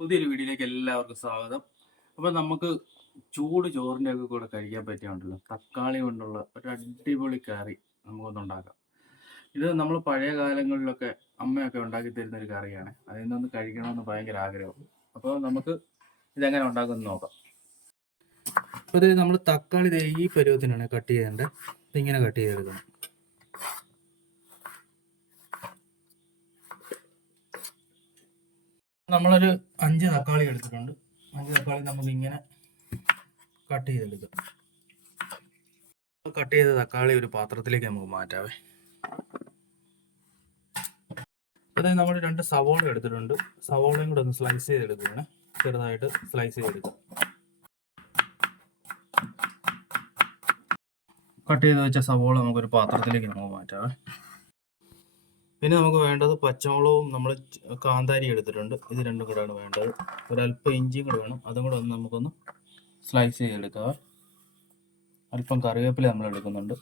പുതിയൊരു വീഡിയോയിലേക്ക് എല്ലാവർക്കും സ്വാഗതം. അപ്പോൾ നമുക്ക് ചൂട് ചോറിൻ്റെ ഒക്കെ കൂടെ കഴിക്കാൻ പറ്റിയുണ്ടല്ലോ തക്കാളി കൊണ്ടുള്ള ഒരു അടിപൊളി കറി നമുക്കൊന്നുണ്ടാക്കാം. ഇത് നമ്മൾ പഴയ കാലങ്ങളിലൊക്കെ അമ്മയൊക്കെ ഉണ്ടാക്കി തരുന്ന ഒരു കറിയാണ്. അതിൽ നിന്ന് കഴിക്കണമെന്ന് ഭയങ്കര ആഗ്രഹം. അപ്പോൾ നമുക്ക് ഇതെങ്ങനെ ഉണ്ടാക്കുമെന്ന് നോക്കാം. അപ്പോൾ ഇത് നമ്മൾ തക്കാളി ഈ പരുവത്തിനാണ് കട്ട് ചെയ്യേണ്ടത്. ഇതിങ്ങനെ കട്ട് ചെയ്തെടുക്കണം. നമ്മളൊരു 5 തക്കാളി എടുത്തിട്ടുണ്ട്. 5 തക്കാളി നമുക്ക് ഇങ്ങനെ കട്ട് ചെയ്തെടുക്കാം. കട്ട് ചെയ്ത തക്കാളി ഒരു പാത്രത്തിലേക്ക് നമുക്ക് മാറ്റാവേ. അതായത് നമ്മൾ 2 സവോള എടുത്തിട്ടുണ്ട്. സവോളയും കൂടെ ഒന്ന് സ്ലൈസ് ചെയ്തെടുക്കുകയാണ്. ചെറുതായിട്ട് സ്ലൈസ് ചെയ്തെടുക്കുക. കട്ട് ചെയ്ത് വെച്ച സവോള നമുക്കൊരു പാത്രത്തിലേക്ക് നമുക്ക് മാറ്റാവേ. പിന്നെ നമുക്ക് വേണ്ടത് പച്ചമുളകും നമ്മൾ കാന്താരി എടുത്തിട്ടുണ്ട്. ഇത് രണ്ടും കൂടെയാണ് വേണ്ടത്. ഒരല്പം ഇഞ്ചിയും കൂടെ വേണം. അതും കൂടെ ഒന്ന് നമുക്കൊന്ന് സ്ലൈസ് ചെയ്തെടുക്കുക. അല്പം കറിവേപ്പില നമ്മൾ എടുക്കുന്നുണ്ട്.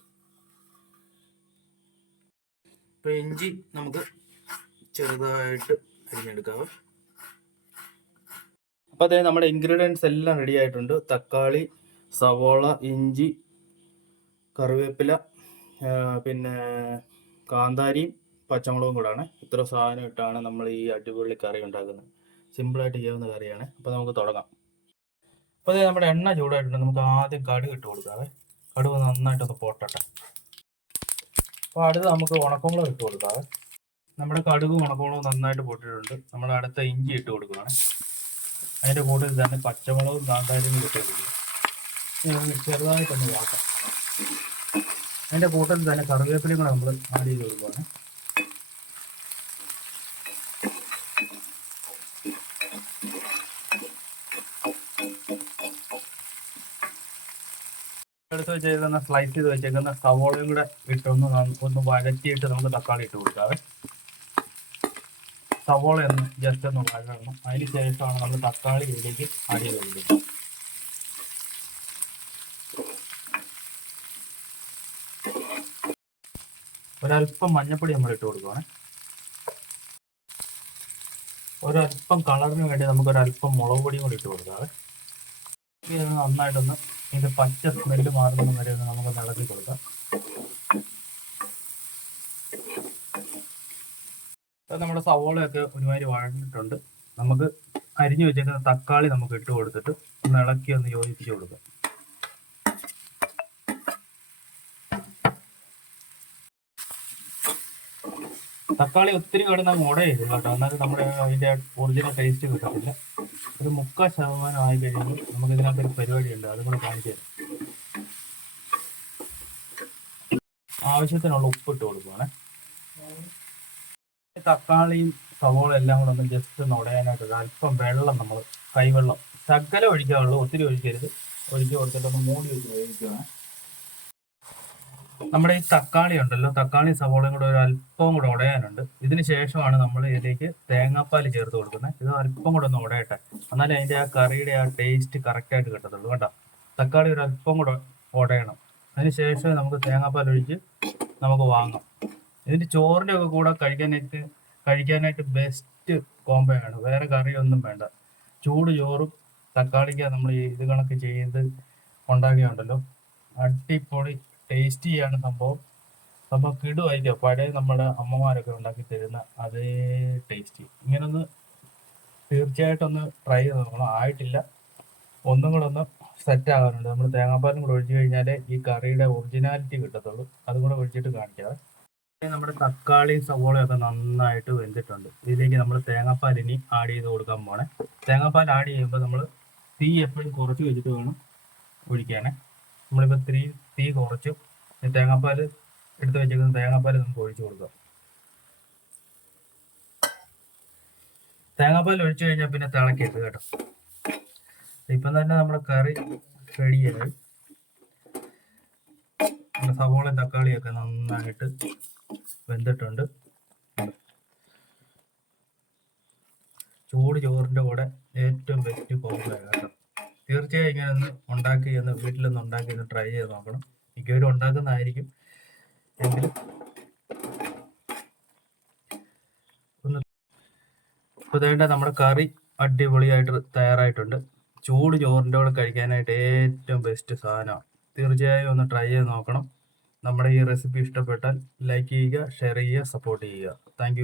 ഇപ്പൊ ഇഞ്ചി നമുക്ക് ചെറുതായിട്ട് അരിഞ്ഞെടുക്കാം. അപ്പോൾ അതേ നമ്മുടെ ഇൻഗ്രീഡിയൻസ് എല്ലാം റെഡി ആയിട്ടുണ്ട്. തക്കാളി, സവോള, ഇഞ്ചി, കറിവേപ്പില, പിന്നെ കാന്താരിയും പച്ചമുളകും കൂടാണ്. ഇത്ര സാധനം ഇട്ടാണ് നമ്മൾ ഈ അടിപൊളി കറി ഉണ്ടാക്കുന്നത്. സിമ്പിളായിട്ട് ചെയ്യാവുന്ന കറിയാണ്. അപ്പോൾ നമുക്ക് തുടങ്ങാം. അപ്പോൾ അതേ നമ്മുടെ എണ്ണ ചൂടായിട്ടുണ്ട്. നമുക്ക് ആദ്യം കടുക് ഇട്ട് കൊടുക്കാവേ. കടുക് നന്നായിട്ടൊന്ന് പൊട്ടട്ടെ. അപ്പോൾ അടുത്ത് നമുക്ക് ഉണക്കമുളക് ഇട്ട് കൊടുക്കാവേ. നമ്മുടെ കടുകും ഉണക്കമുളകും നന്നായിട്ട് പൊട്ടിയിട്ടുണ്ട്. നമ്മൾ അടുത്ത ഇഞ്ചി ഇട്ട് കൊടുക്കുകയാണ്. അതിൻ്റെ കൂട്ടത്തിൽ തന്നെ പച്ചമുളകും കാന്താരിയും ഇട്ട് കൊടുക്കുക. ചെറുതായിട്ടൊന്ന് വാട്ടാം. അതിൻ്റെ കൂട്ടത്തിൽ തന്നെ കറിവേപ്പിലയും കൂടെ നമ്മൾ ആഡ് ചെയ്ത് കൊടുക്കുകയാണ്. എടുത്ത് വെച്ചേക്കുന്ന സ്ലൈസ് ചെയ്ത് വെച്ചേക്കുന്ന സവോളയും കൂടെ ഒന്ന് വഴറ്റിയിട്ട് നമുക്ക് തക്കാളി ഇട്ട് കൊടുക്കാവേ. സവോള ഒന്ന് ജസ്റ്റ് ഒന്ന് വഴറണം. അതിന് ശേഷമാണ് നമ്മൾ തക്കാളി ഇതിലേക്ക് ആഡ് ചെയ്ത് കൊടുക്കുന്നത്. ഒരല്പം മഞ്ഞപ്പൊടി നമ്മൾ ഇട്ട് കൊടുക്കുകയാണ്. ഒരല്പം കളറിന് വേണ്ടി നമുക്കൊരല്പം മുളക് പൊടിയും കൂടി ഇട്ട് കൊടുക്കാവേ. നന്നായിട്ടൊന്ന് ഇത് പച്ച സ്മെല്ല് മാറുന്ന വരെ ഒന്ന് നമുക്ക് ഇളക്കി കൊടുക്കാം. നമ്മുടെ സവോളയൊക്കെ ഒരുമാതിരി വഴഞ്ഞിട്ടുണ്ട്. നമുക്ക് അരിഞ്ഞു വെച്ചേക്കുന്ന തക്കാളി നമുക്ക് ഇട്ട് കൊടുത്തിട്ട് ഒന്ന് ഇളക്കി ഒന്ന് യോജിപ്പിച്ച് കൊടുക്കാം. തക്കാളി ഒത്തിരി കിടന്നാൽ മുടയില്ല കേട്ടോ. എന്നാലും നമ്മുടെ അതിൻ്റെ ഒറിജിനൽ ടേസ്റ്റ് കിട്ടത്തില്ല. ഒരു 3/4% ആയി കഴിയുമ്പോൾ നമുക്ക് ഇതിനകത്തൊരു പരിപാടിയുണ്ട്. അതും കൂടെ കാണിച്ചു തരാം. ആവശ്യത്തിനുള്ള ഉപ്പ് ഇട്ട് കൊടുക്കുകയാണ്. തക്കാളിയും സവോള എല്ലാം കൂടെ ഒന്ന് ജസ്റ്റ് ഒന്ന് ഉടയാനായിട്ട് അല്പം വെള്ളം നമ്മൾ കൈവെള്ളം ശകലം ഒഴിക്കാവുള്ളൂ, ഒത്തിരി ഒഴിക്കരുത്. ഒഴിച്ച് കൊടുത്തിട്ടൊന്ന് മൂടി വെച്ച് വേവിക്കുകയാണ്. നമ്മുടെ ഈ തക്കാളി ഉണ്ടല്ലോ, തക്കാളി സവോളയും കൂടെ ഒരു അല്പം കൂടെ ഉടയാനുണ്ട്. ഇതിന് ശേഷമാണ് നമ്മൾ ഇതിലേക്ക് തേങ്ങാപ്പാൽ ചേർത്ത് കൊടുക്കുന്നത്. ഇത് അല്പം കൂടെ ഒന്ന് ഉടയട്ടെ, എന്നാലേ അതിൻ്റെ ആ കറിയുടെ ആ ടേസ്റ്റ് കറക്റ്റായിട്ട് കിട്ടത്തുള്ളൂ കേട്ടോ. തക്കാളി ഒരു അല്പം കൂടെ ഉടയണം. അതിന് ശേഷം നമുക്ക് തേങ്ങാപ്പാൽ ഒഴിച്ച് നമുക്ക് വാങ്ങാം. ഇതിൻ്റെ ചോറിൻ്റെ ഒക്കെ കൂടെ കഴിക്കാനായിട്ട് ബെസ്റ്റ് കോംബോയാണ്. വേറെ കറിയൊന്നും വേണ്ട. ചൂട് ചോറും തക്കാളിക്ക് നമ്മൾ ഇത് കണക്ക് ചെയ്ത് ഉണ്ടാക്കിയുണ്ടല്ലോ, അടിപൊളി ടേസ്റ്റിയാണ് സംഭവം കിടുവായിരിക്കും. പഴയ നമ്മുടെ അമ്മമാരൊക്കെ ഉണ്ടാക്കി തരുന്ന അതേ ടേസ്റ്റ്. ഇങ്ങനൊന്ന് തീർച്ചയായിട്ടും ഒന്ന് ട്രൈ ചെയ്ത് നോക്കണം. ആയിട്ടില്ല, ഒന്നും കൂടെ ഒന്ന് സെറ്റ് ആകാറുണ്ട്. നമ്മൾ തേങ്ങാപ്പാലും കൂടെ ഒഴിച്ചു കഴിഞ്ഞാലേ ഈ കറിയുടെ ഒറിജിനാലിറ്റി കിട്ടത്തുള്ളൂ. അതും കൂടെ ഒഴിച്ചിട്ട് കാണിക്കാം. നമ്മുടെ തക്കാളി സവോളയൊക്കെ നന്നായിട്ട് വെന്തിട്ടുണ്ട്. ഇതിലേക്ക് നമ്മൾ തേങ്ങാപ്പാൽ ഇനി ആഡ് ചെയ്ത് കൊടുക്കാൻ പോണേ. തേങ്ങാപ്പാൽ ആഡ് ചെയ്യുമ്പോൾ നമ്മൾ തീ എപ്പോഴും കുറച്ച് വെച്ചിട്ട് വേണം ഒഴിക്കാനേ. നമ്മളിപ്പോൾ തീ കുറച്ച് തേങ്ങാപ്പാൽ എടുത്ത് വെച്ചിരിക്കുന്ന തേങ്ങാപ്പാൽ നമുക്ക് ഒഴിച്ചു കൊടുക്കാം. തേങ്ങാപ്പാൽ ഒഴിച്ചു കഴിഞ്ഞാൽ പിന്നെ തിളക്കരുത് കേട്ടോ. ഇപ്പം തന്നെ നമ്മുടെ കറി റെഡിയായി. സവോളയും തക്കാളിയൊക്കെ നന്നായിട്ട് വെന്തിട്ടുണ്ട്. ചൂട് ചോറിൻ്റെ കൂടെ ഏറ്റവും ബെസ്റ്റ് കോംബോയാണ് കേട്ടോ. തീർച്ചയായും ഇങ്ങനെ ഒന്ന് വീട്ടിലൊന്ന് ഉണ്ടാക്കി ട്രൈ ചെയ്ത് നോക്കണം. മിക്കവരും ഉണ്ടാക്കുന്നതായിരിക്കും എങ്കിലും ഒന്ന്. ഇപ്പോൾ നമ്മുടെ കറി അടിപൊളിയായിട്ട് തയ്യാറായിട്ടുണ്ട്. ചൂട് ചോറിൻ്റെ കൂടെ കഴിക്കാനായിട്ട് ഏറ്റവും ബെസ്റ്റ് സാധനമാണ്. തീർച്ചയായും ഒന്ന് ട്രൈ ചെയ്ത് നോക്കണം. നമ്മുടെ ഈ റെസിപ്പി ഇഷ്ടപ്പെട്ടാൽ ലൈക്ക് ചെയ്യുക, ഷെയർ ചെയ്യുക, സപ്പോർട്ട് ചെയ്യുക. താങ്ക്